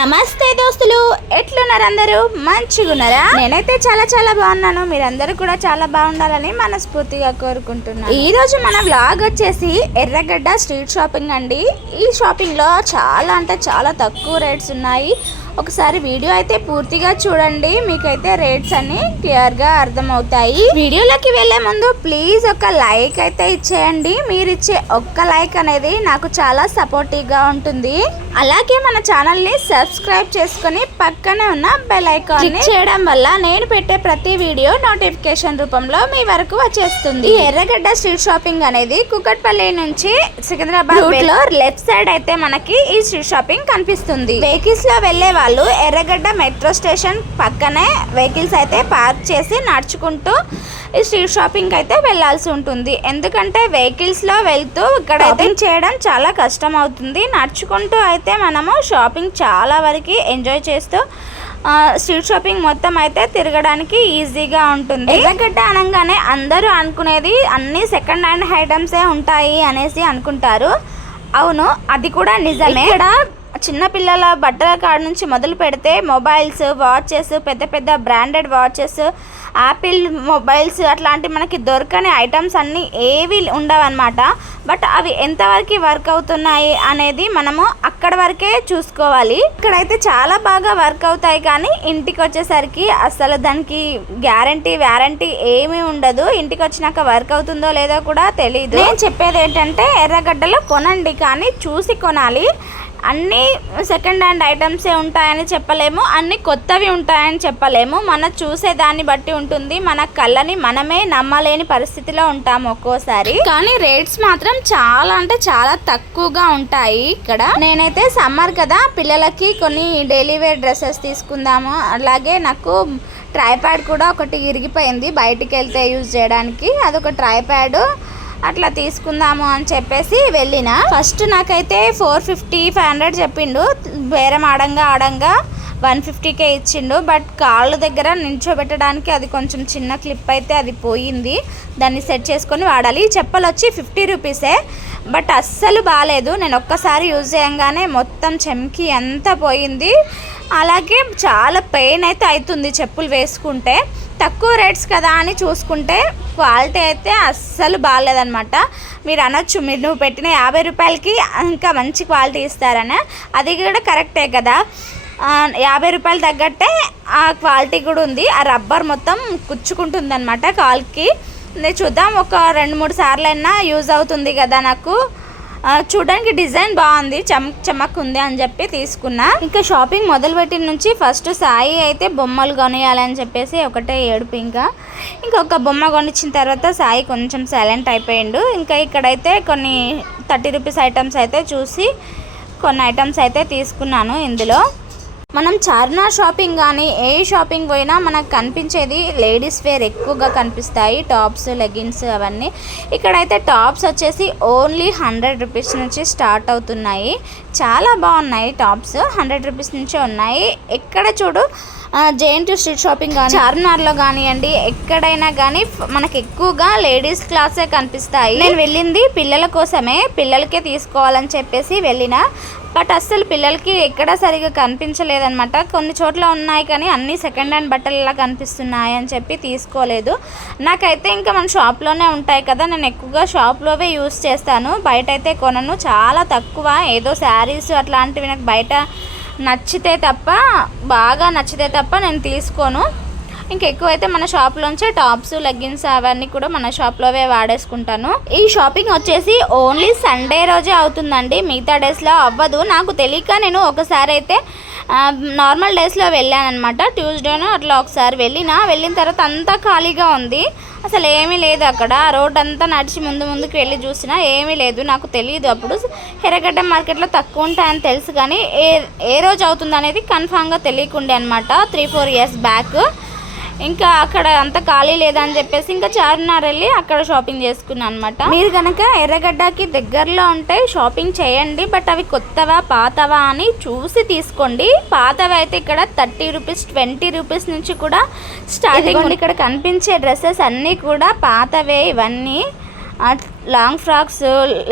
nada más నమస్తే దోస్తులు ఎట్లున్నారు అందరూ? మంచిగున్నారా? నేనైతే చాలా చాలా బాగున్నాను. మీరందరూ కూడా చాలా బాగుండాలని మనస్ఫూర్తిగా కోరుకుంటున్నాను. ఈ రోజు మన వ్లాగ్ వచ్చేసి ఎర్రగడ్డ స్ట్రీట్ షాపింగ్ అండి. ఈ షాపింగ్లో చాలా అంటే చాలా తక్కువ రేట్స్ ఉన్నాయి. ఒకసారి వీడియో అయితే పూర్తిగా చూడండి. మీకైతే రేట్స్ అన్ని క్లియర్గా అర్థమవుతాయి. వీడియోలోకి వెళ్ళే ముందు ప్లీజ్ ఒక లైక్ అయితే ఇచ్చేయండి. మీరు ఇచ్చే ఒక్క లైక్ అనేది నాకు చాలా సపోర్టివ్గా ఉంటుంది. అలాగే మన ఛానల్ని సబ్స్క్రైబ్ చేసుకొని పక్కనే ఉన్న బెల్ ఐకాన్ని చేయడం వల్ల నేను పెట్టే ప్రతి వీడియో నోటిఫికేషన్ రూపంలో మీ వరకు వచ్చేస్తుంది. ఈ ఎర్రగడ్డ స్ట్రీట్ షాపింగ్ అనేది కుకట్పల్లి నుంచి సికింద్రాబాద్లో లెఫ్ట్ సైడ్ అయితే మనకి ఈ స్ట్రీట్ షాపింగ్ కనిపిస్తుంది. వెహికల్స్లో వెళ్ళే వాళ్ళు ఎర్రగడ్డ మెట్రో స్టేషన్ పక్కనే వెహికల్స్ అయితే పార్క్ చేసి నడుచుకుంటూ ఈ స్ట్రీట్ షాపింగ్ అయితే వెళ్ళాల్సి ఉంటుంది. ఎందుకంటే వెహికల్స్లో వెళ్తూ ఇక్కడ చేయడం చాలా కష్టం అవుతుంది. నడుచుకుంటూ అయితే మనము షాపింగ్ చాలా వరకు ఎంజాయ్ చేస్తూ ఆ, స్ట్రీట్ షాపింగ్ మొత్తం అయితే తిరగడానికి ఈజీగా ఉంటుంది. ఎర్రగడ్డ అనగానే అందరూ అనుకునేది అన్ని సెకండ్ హ్యాండ్ ఐటమ్సే ఉంటాయి అనేసి అనుకుంటారు. అవును అది కూడా నిజమే. ఇక్కడ చిన్నపిల్లల బట్టల కాడ నుంచి మొదలు పెడితే మొబైల్స్ వాచెస్ పెద్ద పెద్ద బ్రాండెడ్ వాచెస్ యాపిల్ మొబైల్స్ అట్లాంటి మనకి దొరకని ఐటమ్స్ అన్నీ ఏవి ఉండవన్నమాట. బట్ అవి ఎంతవరకు వర్క్ అవుతున్నాయి అనేది మనము అక్కడ వరకే చూసుకోవాలి. ఇక్కడైతే చాలా బాగా వర్క్ అవుతాయి కానీ ఇంటికి వచ్చేసరికి అసలు దానికి గ్యారంటీ వ్యారంటీ ఏమీ ఉండదు. ఇంటికి వచ్చినాక వర్క్ అవుతుందో లేదో కూడా తెలియదు నేను చెప్పేది ఏంటంటే ఎర్రగడ్డలో కొనండి కానీ చూసి కొనాలి. అన్నీ సెకండ్ హ్యాండ్ ఐటమ్సే ఉంటాయని చెప్పలేము అన్ని కొత్తవి ఉంటాయని చెప్పలేము. మన చూసే దాన్ని బట్టి ఉంటుంది మన కళ్ళని మనమే నమ్మలేని పరిస్థితిలో ఉంటాము ఒక్కోసారి. కానీ రేట్స్ మాత్రం చాలా అంటే చాలా తక్కువగా ఉంటాయి ఇక్కడ. నేనైతే సమ్మర్ కదా పిల్లలకి కొన్ని డైలీ వేర్ డ్రెస్సెస్ తీసుకుందాము. అలాగే నాకు ట్రైప్యాడ్ కూడా ఒకటి ఇరిగిపోయింది బయటికి వెళ్తే యూజ్ చేయడానికి. అదొక ట్రైప్యాడ్ అట్లా తీసుకుందాము అని చెప్పేసి వెళ్ళిన. ఫస్ట్ నాకైతే ఫోర్ ఫిఫ్టీ ఫైవ్ హండ్రెడ్ చెప్పిండు. బేరం ఆడంగా ఆడంగా వన్ ఫిఫ్టీకే ఇచ్చిండు. బట్ కాళ్ళు దగ్గర నించోబెట్టడానికి అది కొంచెం చిన్న క్లిప్ అయితే అది పోయింది. దాన్ని సెట్ చేసుకొని వాడాలి. ఈ చెప్పలు వచ్చి ఫిఫ్టీ రూపీసే. బట్ అస్సలు బాగాలేదు నేను ఒక్కసారి యూజ్ చేయంగానే మొత్తం చెమ్కి ఎంత పోయింది. అలాగే చాలా పెయిన్ అయితే అవుతుంది చెప్పులు వేసుకుంటే. తక్కువ రేట్స్ కదా అని చూసుకుంటే క్వాలిటీ అయితే అస్సలు బాగాలేదనమాట మీరు అనొచ్చు మీరు నువ్వు పెట్టిన యాభై రూపాయలకి ఇంకా మంచి క్వాలిటీ ఇస్తారని. అది కూడా కరెక్టే కదా. యాభై రూపాయలు తగ్గట్టే ఆ క్వాలిటీ కూడా ఉంది. ఆ రబ్బర్ మొత్తం కుచ్చుకుంటుంది అనమాట కాల్కి. నేను చూద్దాం ఒక రెండు మూడు సార్లు అయినా యూజ్ అవుతుంది కదా నాకు. చూడడానికి డిజైన్ బాగుంది చమక్ చమక్ ఉంది అని చెప్పి తీసుకున్నా. ఇంకా షాపింగ్ మొదలుపెట్టిన నుంచి ఫస్ట్ సాయి అయితే బొమ్మలు కొనియాలని చెప్పేసి ఒకటే ఏడుపు ఇంకా. ఇంకొక బొమ్మ కొనిచ్చిన తర్వాత సాయి కొంచెం సైలెంట్ అయిపోయిండు. ఇంకా ఇక్కడైతే కొన్ని థర్టీ రూపీస్ ఐటమ్స్ అయితే చూసి కొన్ని ఐటమ్స్ అయితే తీసుకున్నాను ఇందులో. మనం చార్మినార్ షాపింగ్ కానీ ఏ షాపింగ్ పోయినా మనకు కనిపించేది లేడీస్ వేర్ ఎక్కువగా కనిపిస్తాయి. టాప్స్ లెగిన్స్ అవన్నీ. ఇక్కడైతే టాప్స్ వచ్చేసి ఓన్లీ హండ్రెడ్ రూపీస్ నుంచి స్టార్ట్ అవుతున్నాయి. చాలా బాగున్నాయి టాప్స్. హండ్రెడ్ రూపీస్ నుంచే ఉన్నాయి. ఎక్కడ చూడు జేఎన్టీ స్ట్రీట్ షాపింగ్ కానీ చార్మినార్లో కానివ్వండి ఎక్కడైనా కానీ మనకి ఎక్కువగా లేడీస్ క్లాసే కనిపిస్తాయి. నేను వెళ్ళింది పిల్లల కోసమే పిల్లలకే తీసుకోవాలని చెప్పేసి వెళ్ళిన. బట్ అస్సలు పిల్లలకి ఎక్కడ సరిగా కనిపించలేదనమాట కొన్ని చోట్ల ఉన్నాయి కానీ అన్ని సెకండ్ హ్యాండ్ బట్టలలా కనిపిస్తున్నాయి అని చెప్పి తీసుకోలేదు. నాకైతే ఇంకా మన షాప్లోనే ఉంటాయి కదా నేను ఎక్కువగా షాప్లోవే యూస్ చేస్తాను. బయట అయితే కొనను చాలా తక్కువ. ఏదో శారీస్ అట్లాంటివి నాకు బయట నచ్చితే తప్ప బాగా నచ్చితే తప్ప నేను తీసుకోను. ఇంకెక్కువైతే మన షాప్లోంచే టాప్స్ లెగ్గిన్స్ అవన్నీ కూడా మన షాప్లోవే వాడేసుకుంటాను. ఈ షాపింగ్ వచ్చేసి ఓన్లీ సండే రోజే అవుతుందండి. మిగతా డేస్లో అవ్వదు. నాకు తెలియక నేను ఒకసారి అయితే నార్మల్ డేస్లో వెళ్ళానమాట ట్యూస్డేను అట్లా ఒకసారి వెళ్ళిన వెళ్ళిన తర్వాత అంతా ఖాళీగా ఉంది. అసలు ఏమీ లేదు అక్కడ. రోడ్ అంతా నడిచి ముందు ముందుకు వెళ్ళి చూసినా ఏమీ లేదు. నాకు తెలియదు అప్పుడు. ఎర్రగడ్డ మార్కెట్లో తక్కువ ఉంటాయని తెలుసు కానీ ఏ ఏ రోజు అవుతుంది అనేది కన్ఫామ్గా తెలియకుండే అనమాట త్రీ ఫోర్ ఇయర్స్ బ్యాక్ ఇంకా అక్కడ అంత ఖాళీ లేదని చెప్పేసి ఇంకా చార్మినార్ వెళ్ళి అక్కడ షాపింగ్ చేసుకున్నాను అనమాట మీరు కనుక ఎర్రగడ్డకి దగ్గరలో ఉంటే షాపింగ్ చేయండి బట్ అవి కొత్తవా పాతవా అని చూసి తీసుకోండి. పాతవి అయితే ఇక్కడ థర్టీ రూపీస్ ట్వంటీ రూపీస్ నుంచి కూడా స్టార్టింగ్ ఇక్కడ కనిపించే డ్రెస్సెస్ అన్నీ కూడా పాతవే ఇవన్నీ. లాంగ్ ఫ్రాక్స్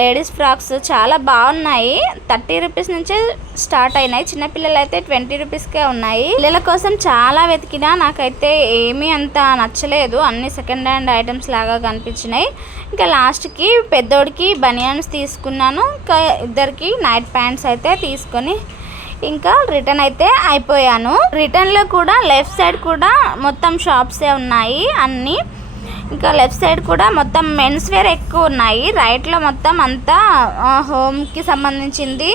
లేడీస్ ఫ్రాక్స్ చాలా బాగున్నాయి. థర్టీ రూపీస్ నుంచే స్టార్ట్ అయినాయి. చిన్నపిల్లలు అయితే ట్వంటీ రూపీస్కే ఉన్నాయి. పిల్లల కోసం చాలా వెతికినా నాకైతే ఏమీ అంత నచ్చలేదు. అన్ని సెకండ్ హ్యాండ్ ఐటమ్స్ లాగా కనిపించినాయి. ఇంకా లాస్ట్కి పెద్దోడికి బనియన్స్ తీసుకున్నాను. ఇంకా ఇద్దరికి నైట్ ప్యాంట్స్ అయితే తీసుకొని ఇంకా రిటర్న్ అయితే అయిపోయాను. రిటర్న్లో కూడా లెఫ్ట్ సైడ్ కూడా మొత్తం షాప్సే ఉన్నాయి. అన్నీ ఇంకా లెఫ్ట్ సైడ్ కూడా మొత్తం మెన్స్ వేర్ ఎక్కువ ఉన్నాయి. రైట్లో మొత్తం అంతా హోమ్కి సంబంధించింది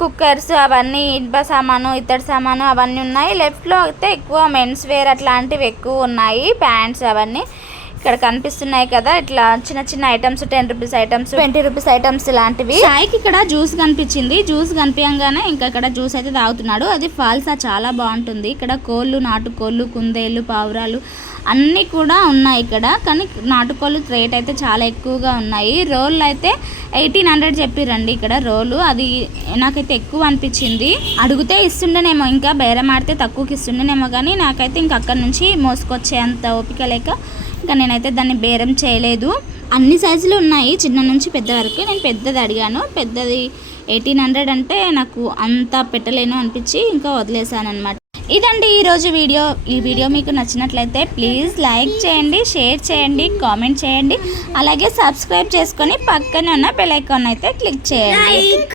కుక్కర్స్ అవన్నీ ఇనుప సామాను ఇత్తడి సామాను అవన్నీ ఉన్నాయి. లెఫ్ట్లో అయితే ఎక్కువ మెన్స్ వేర్ అట్లాంటివి ఎక్కువ ఉన్నాయి. ప్యాంట్స్ అవన్నీ ఇక్కడ కనిపిస్తున్నాయి కదా. ఇట్లా చిన్న చిన్న items ten rupees items twenty rupees items లాంటివి సాయికి ఇక్కడ జ్యూస్ కనిపించింది. జ్యూస్ కనిపించగానే ఇంకా ఇక్కడ జ్యూస్ అయితే తాగుతున్నాడు. అది ఫాల్సా చాలా బాగుంటుంది. ఇక్కడ కోళ్ళు నాటుకోళ్ళు కుందేళ్ళు పావురాలు అన్నీ కూడా ఉన్నాయి ఇక్కడ. కానీ నాటుకోళ్ళు రేట్ అయితే చాలా ఎక్కువగా ఉన్నాయి. రోళ్ళు అయితే ఎయిటీన్ హండ్రెడ్ చెప్పిరండి ఇక్కడ రోలు. అది నాకైతే ఎక్కువ అనిపించింది. అడిగితే ఇస్తుండేనేమో ఇంకా బేరం ఆడితే తక్కువకి ఇస్తుండేనేమో కానీ నాకైతే ఇంక అక్కడ నుంచి మోసుకొచ్చే అంత ఓపిక లేక ఇంకా నేనైతే దాన్ని బేరం చేయలేదు. అన్ని సైజులు ఉన్నాయి చిన్న నుంచి పెద్ద వరకు. నేను పెద్దది అడిగాను. పెద్దది ఎయిటీన్ హండ్రెడ్ అంటే నాకు అంత పెట్టలేను అనిపించి ఇంకా వదిలేసాను అనమాట ఇదండి ఈరోజు వీడియో. ఈ వీడియో మీకు నచ్చినట్లయితే ప్లీజ్ లైక్ చేయండి షేర్ చేయండి కామెంట్ చేయండి. అలాగే సబ్స్క్రైబ్ చేసుకొని పక్కన ఉన్న బెల్ ఐకాన్ అయితే క్లిక్ చేయండి.